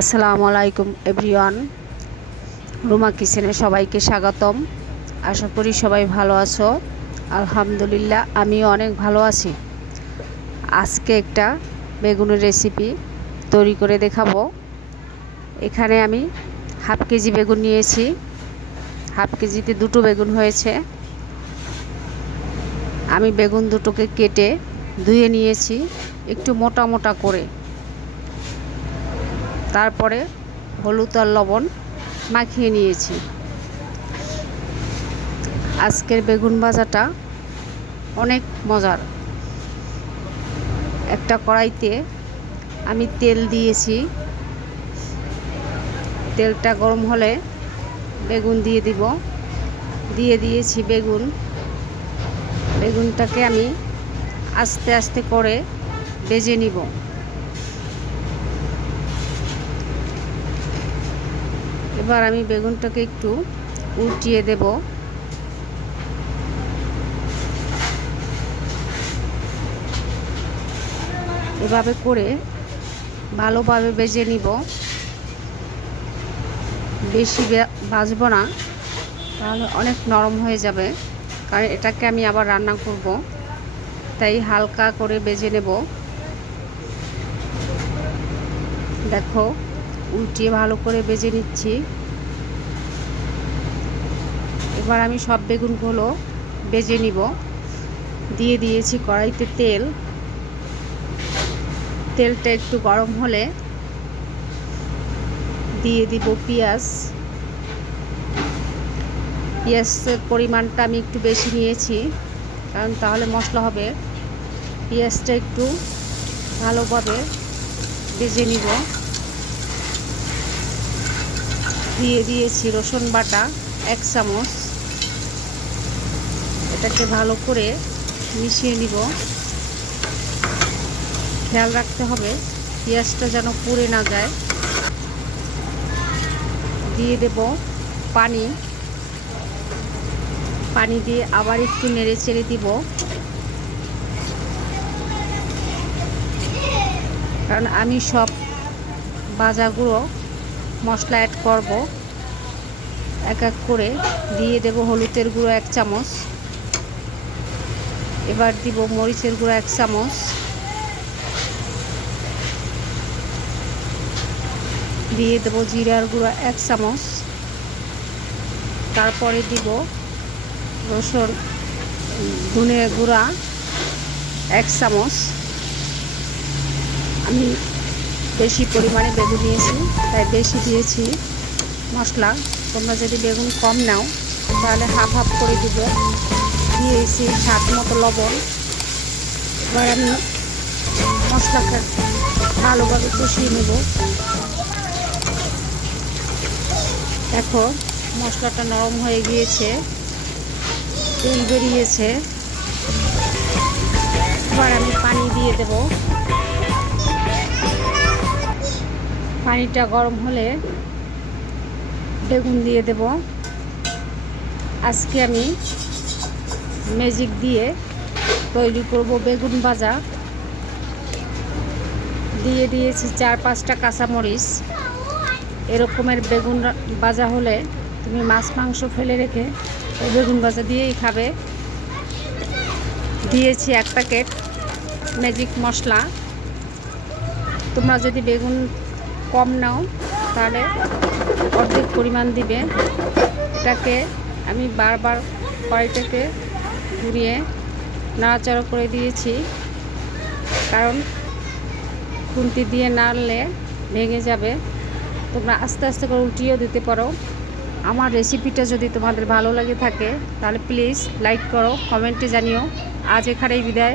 আসসালামু আলাইকুম, এভরিওয়ান। রুমা কিচেনে সবাইকে স্বাগতম। আশা করি সবাই ভালো আছো। আলহামদুলিল্লাহ, আমিও অনেক ভালো আছি। আজকে একটা বেগুনের রেসিপি তৈরি করে দেখাবো। এখানে আমি হাফ কেজি বেগুন নিয়েছি। হাফ কেজিতে দুটো বেগুন হয়েছে। আমি বেগুন দুটোকে কেটে ধুয়ে নিয়েছি, একটু মোটা মোটা করে। তারপরে হলুদ আর লবণ মাখিয়ে নিয়েছি। আজকের বেগুন ভাজাটা অনেক মজার। একটা কড়াইতে আমি তেল দিয়েছি। তেলটা গরম হলে বেগুন দিয়ে দিব। দিয়ে দিয়েছি বেগুন। বেগুনটাকে আমি আস্তে আস্তে করে বেজে নিব। এবার আমি বেগুনটাকে একটু উল্টিয়ে দেব। এভাবে করে ভালোভাবে বেজে নিব। বেশি বাজব না, তাহলে অনেক নরম হয়ে যাবে। কারণ এটাকে আমি আবার রান্না করব, তাই হালকা করে বেজে নেব। দেখো উল্টিয়ে ভালো করে বেজে নিচ্ছি। এবার আমি সব বেগুনগুলো বেজে নিব। দিয়ে দিয়েছি কড়াইতে তেল। তেলটা একটু গরম হলে দিয়ে দিব পেঁয়াজ। পেঁয়াজের পরিমাণটা আমি একটু বেশি নিয়েছি, কারণ তাহলে মশলা হবে। পেঁয়াজটা একটু ভালোভাবে ভেজে নিব। দিয়ে দিয়েছি রসুন বাটা, এক চামচ। এটাকে ভালো করে মিশিয়ে নিব। খেয়াল রাখতে হবে, পেঁয়াজটা যেন পুড়ে না যায়। দিয়ে দেব পানি। পানি দিয়ে আবার একটু নেড়ে চেড়ে দিব। কারণ আমি সব বাজাগুলো মশলা অ্যাড করব। এক এক করে দিয়ে দেব হলুদের গুঁড়ো এক চামচ। এবার দিব মরিচের গুঁড়ো এক চামচ। দিয়ে দেবো জিরার গুঁড়ো এক চামচ। তারপরে দিব রসুন, ধনে গুঁড়া এক চামচ। আমি বেশি পরিমাণে বেগুন নিয়েছি, তাই বেশি দিয়েছি মশলা। তোমরা যদি বেগুন কম নাও, তাহলে হাফ হাফ করে দিবে। দিয়েছি স্বাদ মতো লবণ। এবার আমি মশলাটা ভালোভাবে কষিয়ে নেব। দেখো, মশলাটা নরম হয়ে গিয়েছে। তেল বেরিয়েছে। এবার আমি পানি দিয়ে দেবো। পানিটা গরম হলে বেগুন দিয়ে দেব। আজকে আমি ম্যাজিক দিয়ে তৈরি করব বেগুন ভাজা। দিয়ে দিয়েছি চার পাঁচটা কাঁচামরিচ। এরকমের বেগুন ভাজা হলে তুমি মাছ, মাংস ফেলে রেখে ওই বেগুন ভাজা দিয়েই খাবে। দিয়েছি এক প্যাকেট ম্যাজিক মশলা। তোমরা যদি বেগুন কম নাও, তাহলে অর্ধেক পরিমাণ দিবে। এটাকে আমি বারবার কড়াইটাকে ঘুরিয়ে নাড়াচাড়া করে দিয়েছি। কারণ খুন্তি দিয়ে নাড়লে ভেঙে যাবে। তোমরা আস্তে আস্তে করে উল্টিয়েও দিতে পারো। আমার রেসিপিটা যদি তোমাদের ভালো লাগে থাকে, তাহলে প্লিজ লাইক করো, কমেন্টে জানিও। আজ এখানেই বিদায়।